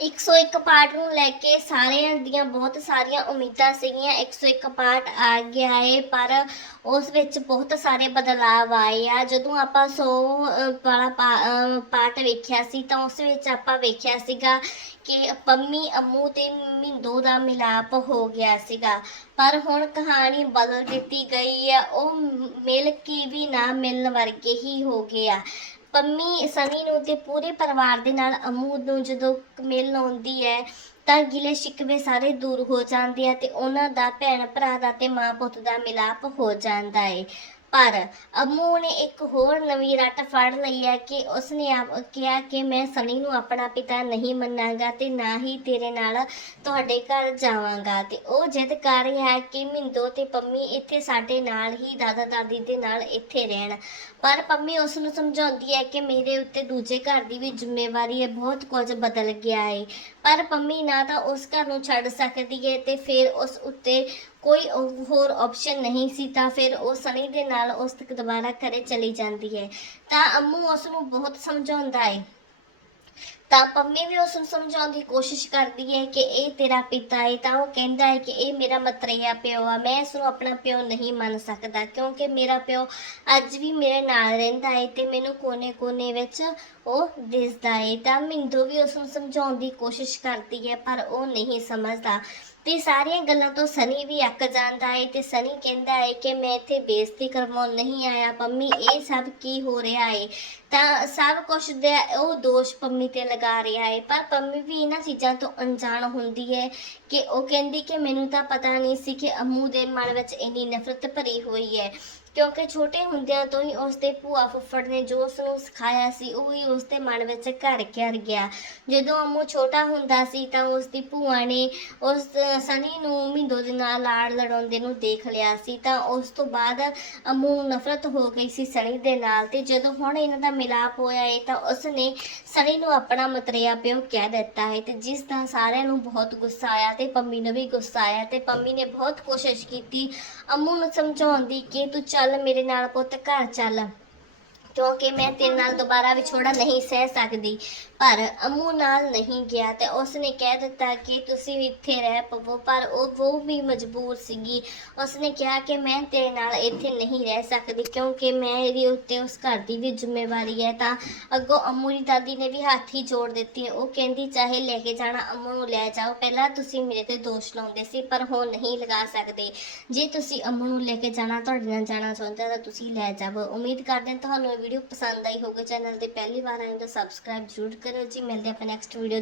101 part ਨੂੰ ਲੈ ਕੇ ਸਾਰਿਆਂ ਦੀਆਂ ਬਹੁਤ ਸਾਰੀਆਂ ਉਮੀਦਾਂ ਸੀਗੀਆਂ। 101 ਪਾਰਟ ਆ ਗਿਆ ਏ ਪਰ ਉਸ ਵਿੱਚ ਬਹੁਤ ਸਾਰੇ ਬਦਲਾਅ ਆਏ ਆ। ਜਦੋਂ ਆਪਾਂ 100 ਵਾਲਾ ਪਾ- ਅ, ਪਾਰਟ ਵੇਖਿਆ ਸੀ ਤਾਂ ਉਸ ਵਿੱਚ ਆਪਾਂ ਵੇਖਿਆ ਸੀਗਾ ਕਿ ਪੰਮੀ ਅੰਮੂ ਤੇ ਮਿੰਦੋ ਦਾ ਮਿਲਾਪ ਹੋ ਗਿਆ ਸੀਗਾ। ਪਰ ਹੁਣ ਕਹਾਣੀ ਬਦਲ ਦਿੱਤੀ ਗਈ ਹੈ ਉਹ ਮਿਲ ਕੇ ਵੀ ਨਾ ਮਿਲਣ ਵਰਗੇ ਹੀ ਹੋ ਗਏ ਆ। ਪੰਮੀ ਸਨੀ ਨੂੰ ਤੇ ਪੂਰੇ ਪਰਿਵਾਰ ਦੇ ਨਾਲ ਅਮੂ ਨੂੰ ਜਦੋਂ ਮਿਲਣ ਆਉਂਦੀ ਹੈ, ਤਾਂ ਗਿਲੇ ਸ਼ਿਕਵੇ ਸਾਰੇ ਦੂਰ ਹੋ ਜਾਂਦੇ ਆ ਤੇ ਉਹਨਾਂ ਦਾ ਭੈਣ ਭਰਾ ਦਾ ਤੇ ਮਾਂ ਪੁੱਤ ਦਾ ਮਿਲਾਪ ਹੋ ਜਾਂਦਾ ਹੈ ਪਰ ਅਮੂ ਨੇ ਇੱਕ ਹੋਰ ਨਵੀਂ ਰੱਟ ਫੜ ਲਈ ਹੈ ਕਿ ਉਸਨੇ ਆਪ ਕਿਹਾ ਕਿ ਮੈਂ ਸਨੀ ਨੂੰ ਆਪਣਾ ਪਿਤਾ ਨਹੀਂ ਮੰਨਾਂਗਾ ਤੇ ਨਾ ਹੀ ਤੇਰੇ ਨਾਲ ਤੁਹਾਡੇ ਘਰ ਜਾਵਾਂਗਾ। ਤੇ ਉਹ ਜਿੱਦ ਕਰ ਰਿਹਾ ਹੈ ਕਿ ਮਿੰਦੋ ਤੇ ਪੰਮੀ ਇੱਥੇ ਸਾਡੇ ਨਾਲ ਹੀ ਦਾਦਾ ਦਾਦੀ ਦੇ ਨਾਲ ਇੱਥੇ ਰਹਿਣ। ਪਰ ਪੰਮੀ ਉਸ ਨੂੰ ਸਮਝਾਉਂਦੀ ਹੈ ਕਿ ਮੇਰੇ ਉੱਤੇ ਦੂਜੇ ਘਰ ਦੀ ਵੀ ਜ਼ਿੰਮੇਵਾਰੀ ਹੈ, ਬਹੁਤ ਕੁਝ ਬਦਲ ਗਿਆ ਹੈ ਪਰ ਪੰਮੀ ਨਾ ਤਾਂ ਉਸ ਘਰ ਨੂੰ ਛੱਡ ਸਕਦੀ ਹੈ ਤੇ ਫਿਰ ਉਸ ਉੱਤੇ ਕੋਈ ਹੋਰ ਆਪਸ਼ਨ ਨਹੀਂ ਸੀ ਤਾਂ ਫਿਰ ਉਹ ਸਨੀ ਦੇ ਨਾਲ ਉਸ ਤੱਕ ਦੁਬਾਰਾ ਘਰੇ ਚਲੀ ਜਾਂਦੀ ਹੈ ਤਾਂ ਅੰਮੂ ਉਸ ਨੂੰ ਬਹੁਤ ਸਮਝਾਉਂਦਾ ਹੈ ਤਾਂ ਪੰਮੀ ਵੀ ਉਸ ਨੂੰ ਸਮਝਾਉਣ ਦੀ ਕੋਸ਼ਿਸ਼ ਕਰਦੀ ਹੈ ਕਿ ਇਹ ਤੇਰਾ ਪਿਤਾ ਹੈ, ਤਾਂ ਉਹ ਕਹਿੰਦਾ ਹੈ ਕਿ ਇਹ ਮੇਰਾ ਮਤਰੇਆ ਪਿਓ ਆ। ਮੈਂ ਇਸ ਨੂੰ ਆਪਣਾ ਪਿਓ ਨਹੀਂ ਮੰਨ ਸਕਦਾ, ਕਿਉਂਕਿ ਮੇਰਾ ਪਿਓ ਅੱਜ ਵੀ ਮੇਰੇ ਨਾਲ ਰਹਿੰਦਾ ਹੈ ਤੇ ਮੈਨੂੰ ਕੋਨੇ-ਕੋਨੇ ਵਿੱਚ ਉਹ ਦਿਸਦਾ ਹੈ। ਤਾਂ ਮਿੰਦੂ ਵੀ ਉਸ ਨੂੰ ਸਮਝਾਉਣ ਦੀ ਕੋਸ਼ਿਸ਼ ਕਰਦੀ ਹੈ, ਪਰ ਉਹ ਨਹੀਂ ਸਮਝਦਾ। ਤੇ ਸਾਰੀਆਂ ਗੱਲਾਂ ਤੋਂ ਸਨੀ ਵੀ ਅੱਕ ਜਾਂਦਾ ਹੈ ਤੇ ਸਨੀ ਕਹਿੰਦਾ ਹੈ ਕਿ ਮੈਂ ਇੱਥੇ ਬੇਇੱਜ਼ਤੀ ਕਰਵਾਉਣ ਨਹੀਂ ਆਇਆ। ਪੰਮੀ, ਇਹ ਸਭ ਕੀ ਹੋ ਰਿਹਾ ਹੈ? ਤਾਂ ਸਭ ਕੁਝ ਦੇ ਉਹ ਦੋਸ਼ ਪੰਮੀ ਤੇ ਲਗਾ ਰਿਹਾ ਹੈ, ਪਰ ਪੰਮੀ ਵੀ ਇਹਨਾਂ ਚੀਜ਼ਾਂ ਤੋਂ ਅਣਜਾਣ ਹੁੰਦੀ ਹੈ ਕਿ ਉਹ ਕਹਿੰਦੀ ਕਿ ਮੈਨੂੰ ਤਾਂ ਪਤਾ ਨਹੀਂ ਸੀ ਕਿ ਅਮੂ ਦੇ ਮਨ ਵਿੱਚ ਇੰਨੀ ਨਫ਼ਰਤ ਭਰੀ ਹੋਈ ਹੈ। ਕਿਉਂਕਿ ਛੋਟੇ ਹੁੰਦਿਆਂ ਤੋਂ ਹੀ ਉਸ ਦੇ ਭੂਆ ਫੁੱਫੜ ਨੇ ਜੋ ਉਸ ਨੂੰ ਸਿਖਾਇਆ ਸੀ, ਉਹ ਹੀ ਉਸ ਦੇ ਮਨ ਵਿੱਚ ਘਰ ਕਰ ਗਿਆ। ਜਦੋਂ ਅਮੂ ਛੋਟਾ ਹੁੰਦਾ ਸੀ ਤਾਂ ਉਸ ਦੀ ਭੂਆ ਨੇ ਉਸ ਸਨੀ ਨੂੰ ਮਿੰਦੋ ਦੇ ਨਾਲ ਲਾੜ ਲੜਾਉਂਦੇ ਨੂੰ ਦੇਖ ਲਿਆ ਸੀ। ਤਾਂ ਉਸ ਤੋਂ ਬਾਅਦ ਅਮੂ ਨੂੰ ਨਫ਼ਰਤ ਹੋ ਗਈ ਸੀ ਸਨੀ ਦੇ ਨਾਲ ਤੇ ਜਦੋਂ ਹੁਣ ਇਹਨਾਂ ਦਾ ਮਿਲਾਪ ਹੋਇਆ ਹੈ ਤਾਂ ਉਸ ਨੇ ਸਨੀ ਨੂੰ ਆਪਣਾ ਮਤਰੇਆ ਪਿਓ ਕਹਿ ਦਿੱਤਾ ਹੈ ਤੇ ਜਿਸ ਦਾ ਸਾਰਿਆਂ ਨੂੰ ਬਹੁਤ ਗੁੱਸਾ ਆਇਆ ਤੇ ਪੰਮੀ ਨੂੰ ਵੀ ਗੁੱਸਾ ਆਇਆ ਤੇ ਪੰਮੀ ਨੇ ਬਹੁਤ ਕੋਸ਼ਿਸ਼ ਕੀਤੀ। ਅਮੂ ਨੂੰ ਸਮਝਾਉਣ ਦੀ ਕਿ ਤੂੰ ਚੱਲ ਮੇਰੇ ਨਾਲ ਪੁੱਤ ਘਰ ਚੱਲ। ਕਿਉਂਕਿ ਮੈਂ ਤੇਰੇ ਨਾਲ ਦੁਬਾਰਾ ਵਿਛੋੜਾ ਨਹੀਂ ਸਹਿ ਸਕਦੀ। ਪਰ ਅਮੂ ਨਾਲ ਨਹੀਂ ਗਿਆ ਤੇ ਉਸ ਨੇ ਕਹਿ ਦਿੱਤਾ ਕਿ ਤੁਸੀਂ ਵੀ ਇੱਥੇ ਰਹਿ ਪਵੋ, ਪਰ ਉਹ ਉਹ ਵੀ ਮਜਬੂਰ ਸੀਗੀ। ਉਸ ਨੇ ਕਿਹਾ ਕਿ ਮੈਂ ਤੇਰੇ ਨਾਲ ਇੱਥੇ ਨਹੀਂ ਰਹਿ ਸਕਦੀ ਕਿਉਂਕਿ ਮੈਂ ਇਹਦੇ ਉੱਤੇ ਉਸ ਘਰ ਦੀ ਵੀ ਜ਼ਿੰਮੇਵਾਰੀ ਹੈ। ਤਾਂ ਅੱਗੋਂ ਅਮੂ ਦੀ ਦਾਦੀ ਨੇ ਵੀ ਹੱਥ ਹੀ ਜੋੜ ਦਿੱਤੀ। ਉਹ ਕਹਿੰਦੀ, ਚਾਹੇ ਲੈ ਕੇ ਜਾਣਾ, ਅਮੂ ਨੂੰ ਲੈ ਜਾਓ। ਪਹਿਲਾਂ ਤੁਸੀਂ ਮੇਰੇ ਤੇ ਦੋਸ਼ ਲਾਉਂਦੇ ਸੀ, ਪਰ ਹੁਣ ਨਹੀਂ ਲਗਾ ਸਕਦੇ। ਜੇ ਤੁਸੀਂ ਅਮੂ ਨੂੰ ਲੈ ਕੇ ਜਾਣਾ, ਤੁਹਾਡੇ ਨਾਲ ਜਾਣਾ ਚਾਹੁੰਦੇ ਤਾਂ ਤੁਸੀਂ ਲੈ ਜਾਵੋ। ਉਮੀਦ ਕਰਦੇ ਹਾਂ ਤੁਹਾਨੂੰ ਵੀਡੀਓ ਪਸੰਦ ਆਈ ਹੋਵੇ, ਚੈਨਲ ਤੇ ਪਹਿਲੀ ਵਾਰ ਆਏ ਤਾਂ ਸਬਸਕ੍ਰਾਈਬ ਜ਼ਰੂਰ ਕਰੋ ਜੀ। ਮਿਲਦੇ ਆਪਾਂ ਨੈਕਸਟ ਵੀਡੀਓ